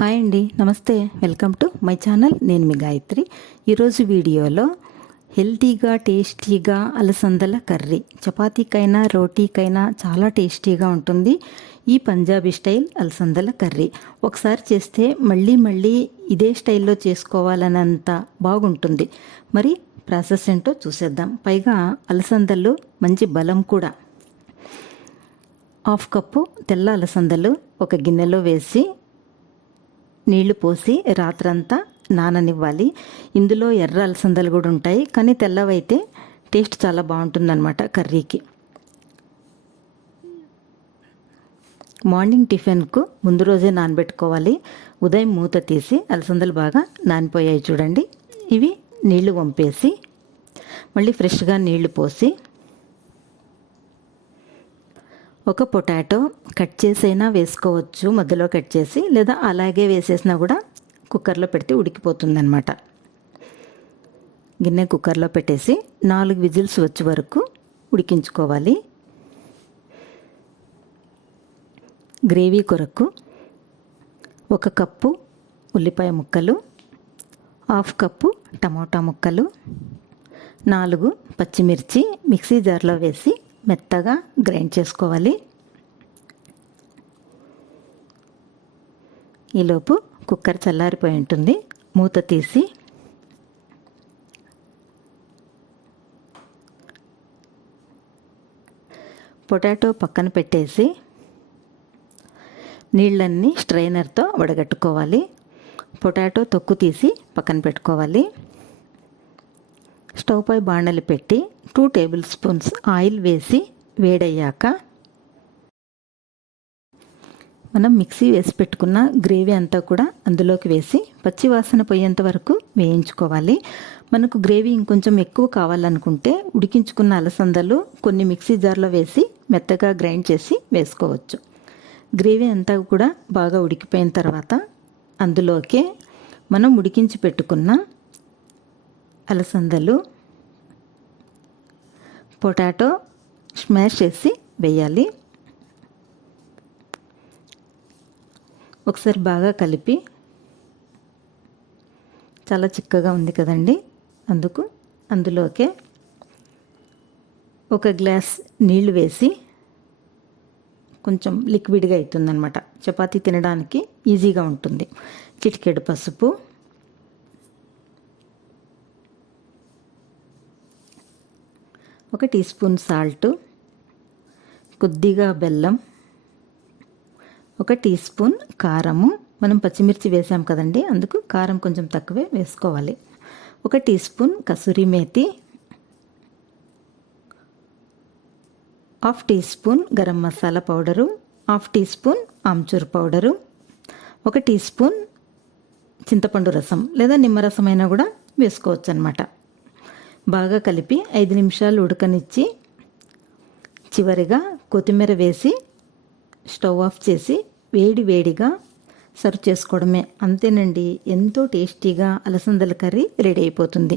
Hi అండి నమస్తే. Welcome to my channel. నేను మీ గాయత్రి. ఈరోజు వీడియోలో హెల్తీగా టేస్టీగా అలసందల కర్రీ. చపాతీకైనా రోటీకైనా చాలా టేస్టీగా ఉంటుంది. ఈ పంజాబీ స్టైల్ అలసందల కర్రీ. ఒకసారి చేస్తే మళ్ళీ మళ్ళీ ఇదే స్టైల్లో చేసుకోవాలనంత బాగుంటుంది. మరి ప్రాసెస్ ఏంటో చూసేద్దాం. పైగా అలసందలు మంచి బలం కూడా. హాఫ్ కప్పు తెల్ల అలసందలు ఒక గిన్నెలో వేసి నీళ్ళు పోసి రాత్రంతా నాననివ్వాలి. ఇందులో ఎర్ర అలసందలు కూడా ఉంటాయి. కానీ తెల్లవైతే టేస్ట్ చాలా బాగుంటుందన్నమాట కర్రీకి. మార్నింగ్ టిఫిన్కు ముందు రోజే నానబెట్టుకోవాలి. ఉదయం మూత తీసి అలసందలు బాగా నానిపోయాయి చూడండి. ఇవి నీళ్ళు వంపేసి మళ్ళీ ఫ్రెష్గా నీళ్ళు పోసి ఒక పొటాటో కట్ చేసైనా వేసుకోవచ్చు మధ్యలో కట్ చేసి లేదా అలాగే వేసేసినా కూడా కుక్కర్లో పెడితే ఉడికిపోతుందన్నమాట. గిన్నె కుక్కర్లో పెట్టేసి నాలుగు విజిల్స్ వచ్చే వరకు ఉడికించుకోవాలి. గ్రేవీ కొరకు ఒక కప్పు ఉల్లిపాయ ముక్కలు హాఫ్ కప్పు టమోటా ముక్కలు నాలుగు పచ్చిమిర్చి మిక్సీ జార్లో వేసి మెత్తగా గ్రైండ్ చేసుకోవాలి. ఈలోపు కుక్కర్ చల్లారిపోయి ఉంటుంది. మూత తీసి పొటాటో పక్కన పెట్టేసి నీళ్ళన్నీ స్ట్రైనర్తో వడగట్టుకోవాలి. పొటాటో తొక్కు తీసి పక్కన పెట్టుకోవాలి. స్టవ్ పై బాణలు పెట్టి టూ టేబుల్ స్పూన్స్ ఆయిల్ వేసి వేడయ్యాక మనం మిక్సీ వేసి పెట్టుకున్న గ్రేవీ అంతా కూడా అందులోకి వేసి పచ్చి వాసన పోయేంత వరకు వేయించుకోవాలి. మనకు గ్రేవీ ఇంకొంచెం ఎక్కువ కావాలనుకుంటే ఉడికించుకున్న అలసందలు కొన్ని మిక్సీ జార్లో వేసి మెత్తగా గ్రైండ్ చేసి వేసుకోవచ్చు. గ్రేవీ అంతా కూడా బాగా ఉడికిపోయిన తర్వాత అందులోకే మనం ఉడికించి పెట్టుకున్న అలసందలు పొటాటో స్మాష్ చేసి వేయాలి. ఒకసారి బాగా కలిపి చాలా చిక్కగా ఉంది కదండి. అందుకు అందులోకే ఒక గ్లాస్ నీళ్ళు వేసి కొంచెం లిక్విడ్గా అవుతుందన్నమాట. చపాతీ తినడానికి ఈజీగా ఉంటుంది. చిటికెడు పసుపు ఒక టీ స్పూన్ సాల్ట్ కొద్దిగా బెల్లం ఒక టీ స్పూన్ కారము. మనం పచ్చిమిర్చి వేసాం కదండి అందుకు కారం కొంచెం తక్కువే వేసుకోవాలి. ఒక teaspoon kasuri methi half teaspoon garam masala powder half teaspoon amchur powder ఒక టీ స్పూన్ చింతపండు రసం లేదా నిమ్మరసం అయినా కూడా వేసుకోవచ్చు అనమాట బాగా కలిపి ఐదు నిమిషాలు ఉడకనిచ్చి చివరిగా కొత్తిమీర వేసి స్టవ్ ఆఫ్ చేసి వేడి వేడిగా సర్వ్ చేసుకోవడమే. అంతేనండి ఎంతో టేస్టీగా అలసందల కర్రీ రెడీ అయిపోతుంది.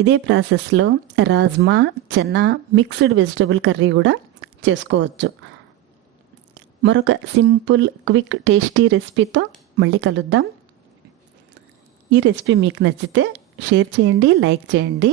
ఇదే ప్రాసెస్లో rajma chana mixed vegetable curry కూడా చేసుకోవచ్చు. మరొక సింపుల్ క్విక్ టేస్టీ రెసిపీతో మళ్ళీ కలుద్దాం. ఈ రెసిపీ మీకు నచ్చితే షేర్ చేయండి లైక్ చేయండి.